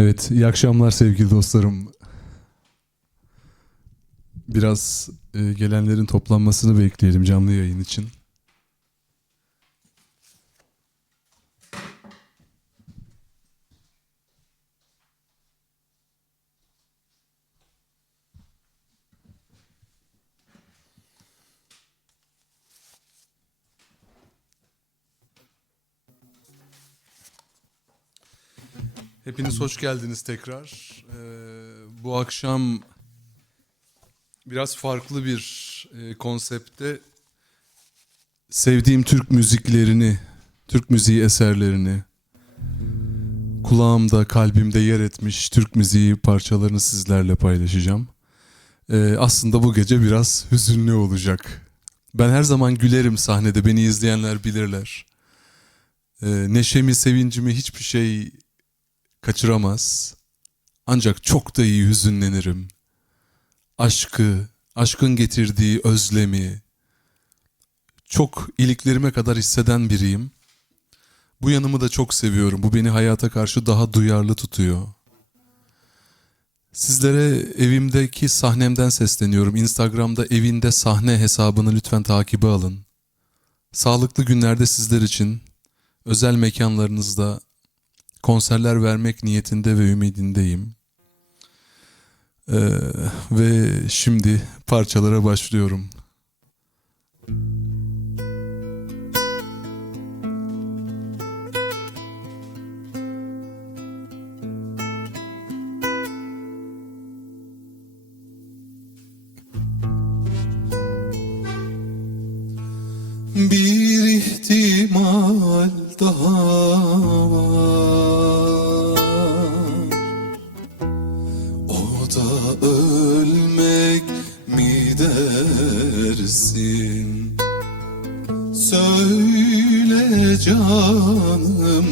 Evet, iyi akşamlar sevgili dostlarım. Biraz e, gelenlerin toplanmasını bekleyelim canlı yayın için. Hepiniz hoş geldiniz tekrar. Ee, bu akşam biraz farklı bir e, konsepte sevdiğim Türk müziklerini, Türk müziği eserlerini, kulağımda, kalbimde yer etmiş Türk müziği parçalarını sizlerle paylaşacağım. Ee, aslında bu gece biraz hüzünlü olacak. Ben her zaman gülerim sahnede, beni izleyenler bilirler. Ee, neşemi, sevincimi hiçbir şey kaçıramaz. Ancak çok da iyi hüzünlenirim. Aşkı, aşkın getirdiği özlemi çok iliklerime kadar hisseden biriyim. Bu yanımı da çok seviyorum. Bu beni hayata karşı daha duyarlı tutuyor. Sizlere evimdeki sahnemden sesleniyorum. Instagram'da evinde sahne hesabını lütfen takibe alın. Sağlıklı günlerde sizler için özel mekanlarınızda konserler vermek niyetinde ve ümidindeyim. Ee, ve şimdi parçalara başlıyorum. Bir Söyle canım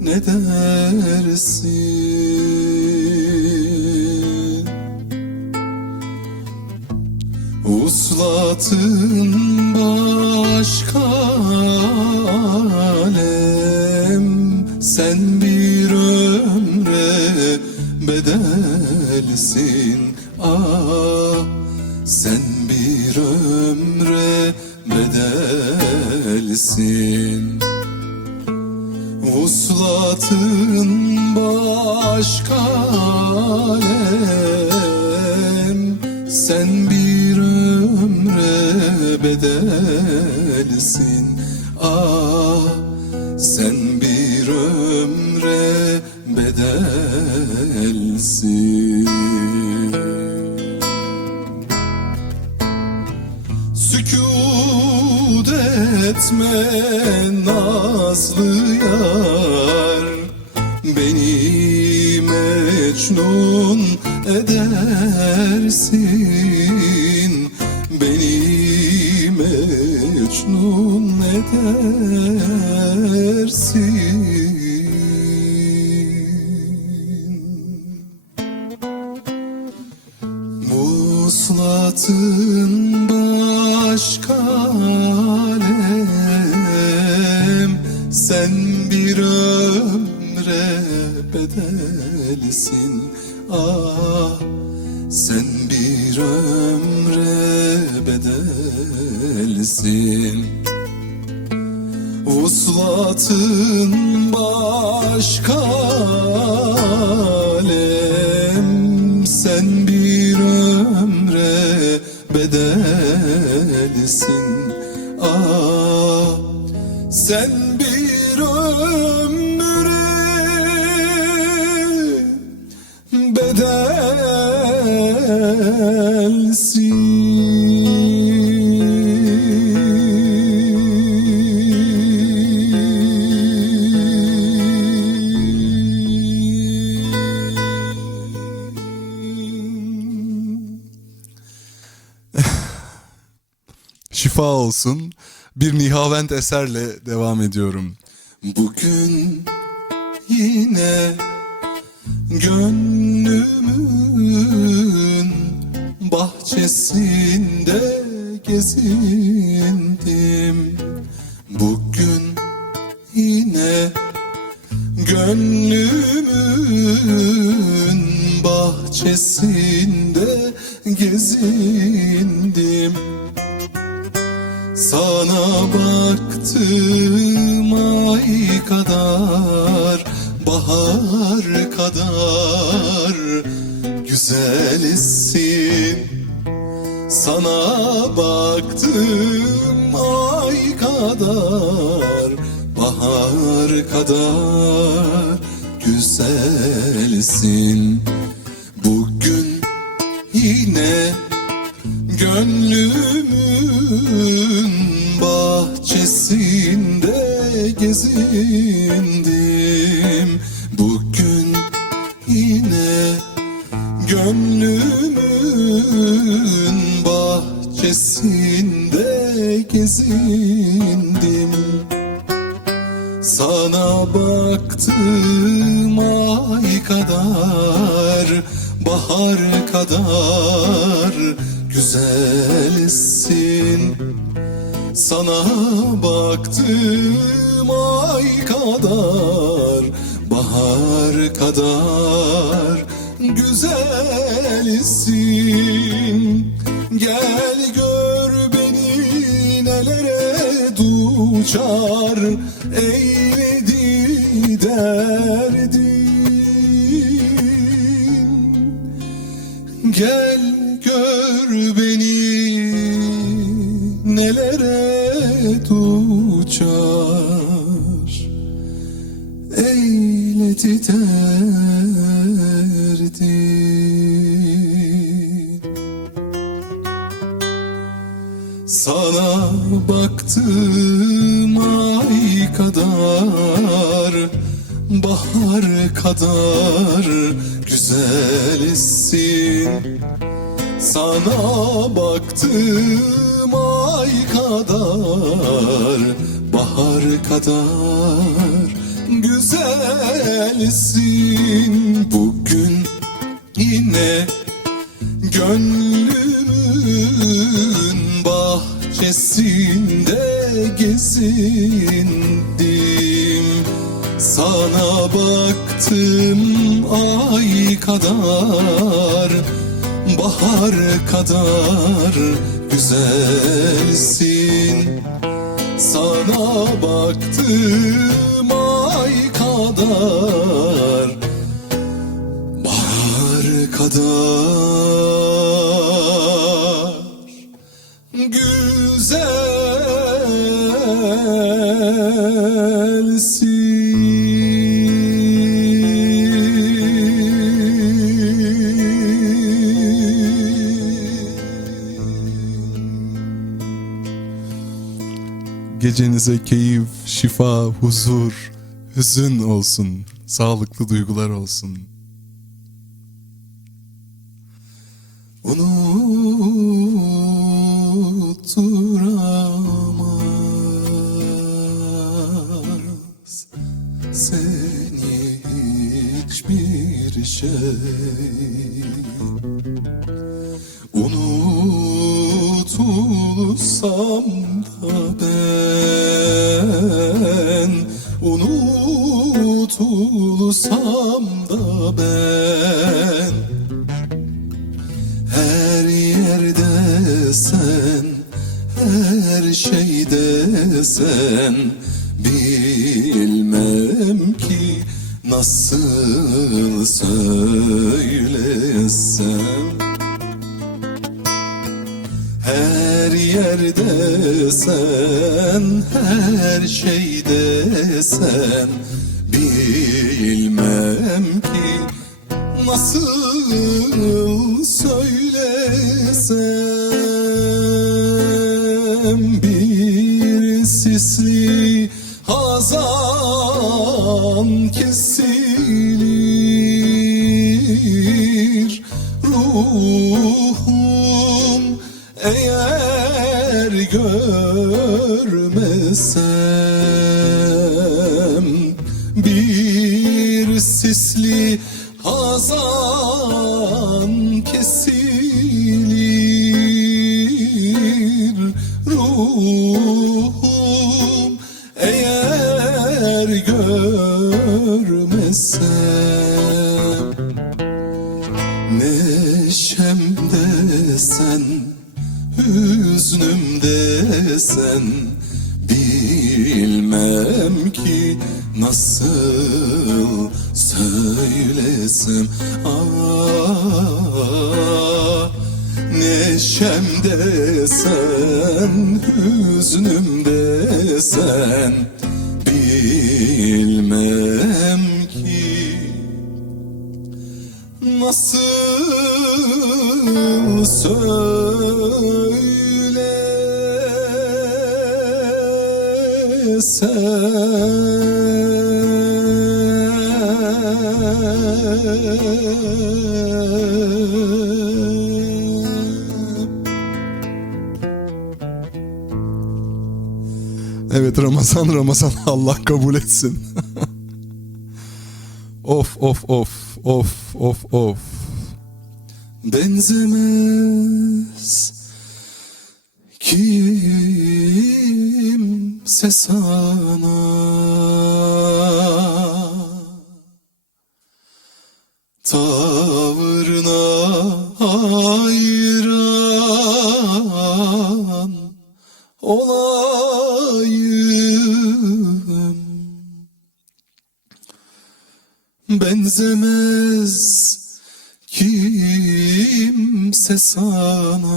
ne dersin? Uslatın başka alem Sen bir ömre bedelsin Sen bir ömre bedelsin Ah sen bir ömre bedelsin. Sükut etme nazlı yar. Beni mecnun edersin Beni mecnun edersin Muslatın ömre bedelsin Ah sen Bir Nihavent eserle devam ediyorum. Bugün yine gönlümün bahçesinde gezindim. Baktım ay kadar Bahar kadar güzelsin. Bugün yine gönlümün bahçesinde gezindim baktım ay kadar Bahar kadar güzelsin. Sana baktım ay kadar Bahar kadar güzelsin. Gel gör beni nelere duçar eyledi derdin. Gel gör beni nelere duçar eyledi derdin. Sana baktım kadar güzelsin. Sana baktım ay kadar Bahar kadar güzelsin. Bugün yine Gönlümün bahçesinde gezindim Sana baktım ay kadar Bahar kadar güzelsin. Sana baktım ay kadar Bahar kadar güzelsin Gecenize keyif, şifa, huzur, hüzün olsun. Sağlıklı duygular olsun. Unutturamaz seni hiçbir şey Unutulsam da da nasıl ruhum eğer görmesem Neşemde sen, hüznümde sen Bilmem ki nasıl söylesem ah, Neşemde sen, hüznümde sen Bilmem ki nasıl söylesem Evet Ramazan Ramazan Allah kabul etsin. of of of of of of. Benzemez kimse sana Tavrına hayran Benzemez kimse sana.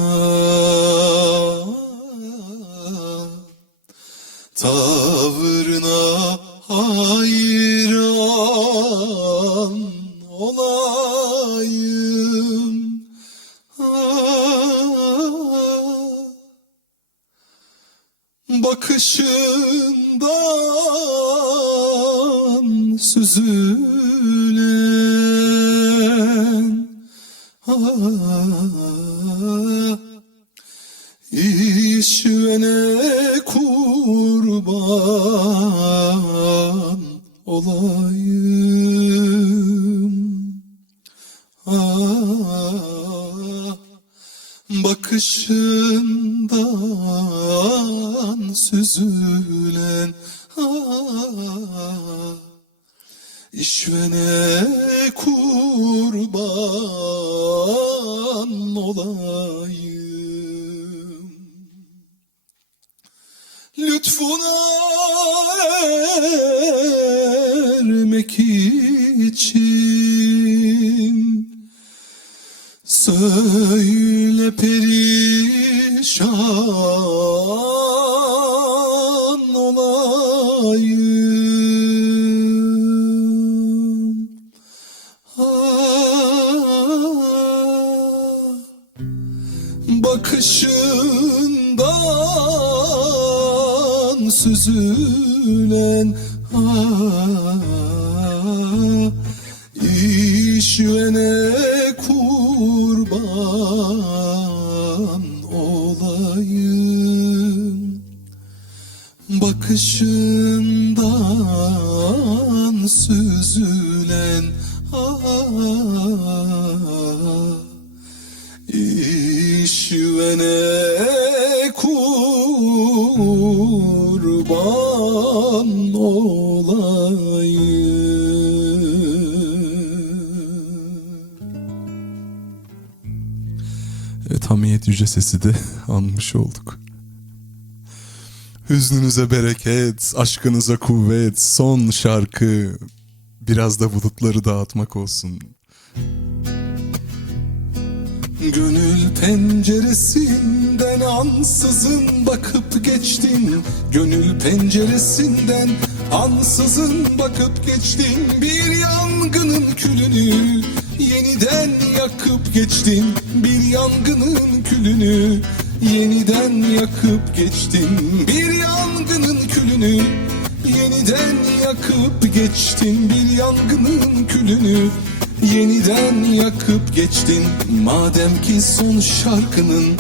Tavrına hayran olayım. Ah, Bakışından süzülen İşvene kurban olayım. Lütfuna ermek için Söyle perişan Bakışından süzülen ah, İşvene kurban olayım. Bakışından süzülen Hamiyet Yüce Sesi de anmış olduk. Hüznünüze bereket, aşkınıza kuvvet, son şarkı biraz da bulutları dağıtmak olsun. Gönül penceresinden ansızın bakıp geçtin Gönül penceresinden ansızın bakıp geçtin Bir yangının külünü yeniden yakıp geçtin Bir yangının külünü yeniden yakıp geçtin Bir yangının külünü yeniden yakıp geçtin Bir yangının külünü Yeniden yakıp geçtin. Madem ki son şarkının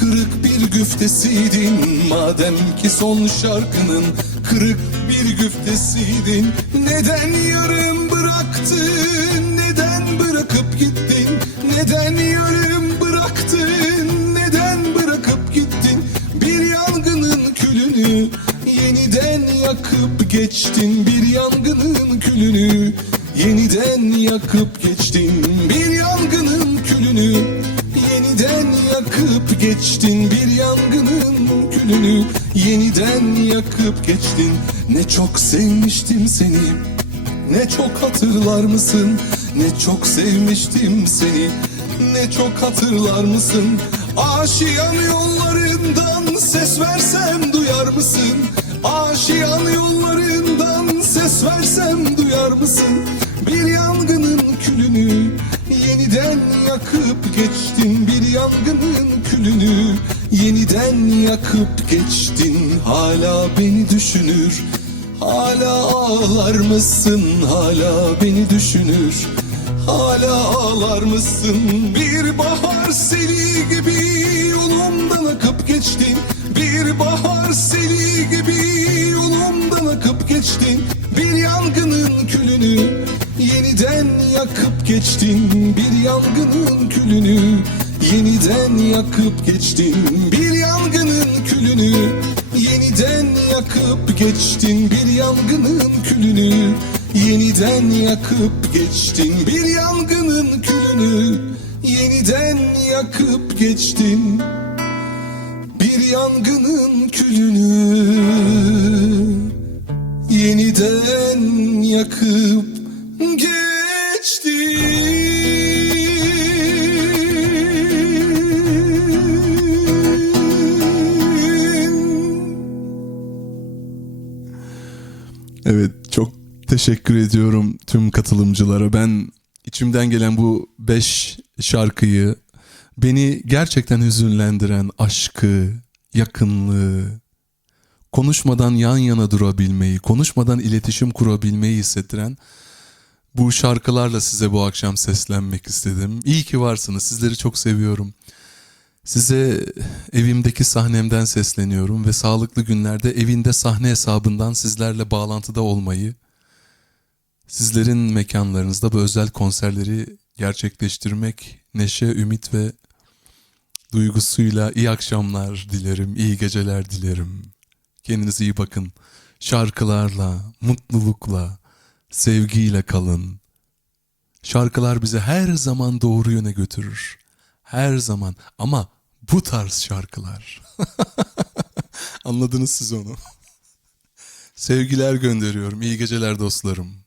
Kırık bir güftesiydin Madem ki son şarkının Kırık bir güftesiydin Neden yarım bıraktın Neden bırakıp gittin Neden yarım bıraktın? Neden bırakıp gittin? Bir yangının külünü Yeniden yakıp geçtin. Bir yangının külünü Yeniden yakıp geçtin. Bir yangının külünü Yeniden yakıp geçtin. Bir yangının külünü Yeniden yakıp geçtin. Ne çok sevmiştim seni Ne çok hatırlar mısın Ne çok sevmiştim seni Ne çok hatırlar mısın? Aşiyan yollarından ses versem duyar mısın? Aşiyan yollarından ses versem duyar mısın? Bir yangının külünü yeniden yakıp geçtin Bir yangının külünü yeniden yakıp geçtin. Hala beni düşünür Hala ağlar mısın? Hala beni düşünür Hala ağlar mısın? Bir bahar seli gibi yolumdan akıp geçtin Bir bahar seli gibi yolumdan akıp geçtin Bir yangının külünü yeniden yakıp geçtin. Bir yangının külünü yeniden yakıp geçtin. Bir yangının külünü yeniden yakıp geçtin. Bir yangının külünü yeniden yakıp geçtin Bir yangının külünü. Yeniden yakıp geçtin Bir yangının külünü. Yeniden yakıp geçtin teşekkür ediyorum tüm katılımcılara. Ben içimden gelen bu beş şarkıyı beni gerçekten hüzünlendiren aşkı, yakınlığı, konuşmadan yan yana durabilmeyi, konuşmadan iletişim kurabilmeyi hissettiren bu şarkılarla size bu akşam seslenmek istedim. İyi ki varsınız. Sizleri çok seviyorum. Size evimdeki sahnemden sesleniyorum ve sağlıklı günlerde evinde sahne hesabından sizlerle bağlantıda olmayı, sizlerin mekanlarınızda bu özel konserleri gerçekleştirmek neşe, ümit ve duygusuyla iyi akşamlar dilerim, iyi geceler dilerim. Kendinize iyi bakın. Şarkılarla, mutlulukla, sevgiyle kalın. Şarkılar bizi her zaman doğru yöne götürür. Her zaman ama bu tarz şarkılar. Anladınız siz onu. Sevgiler gönderiyorum. İyi geceler dostlarım.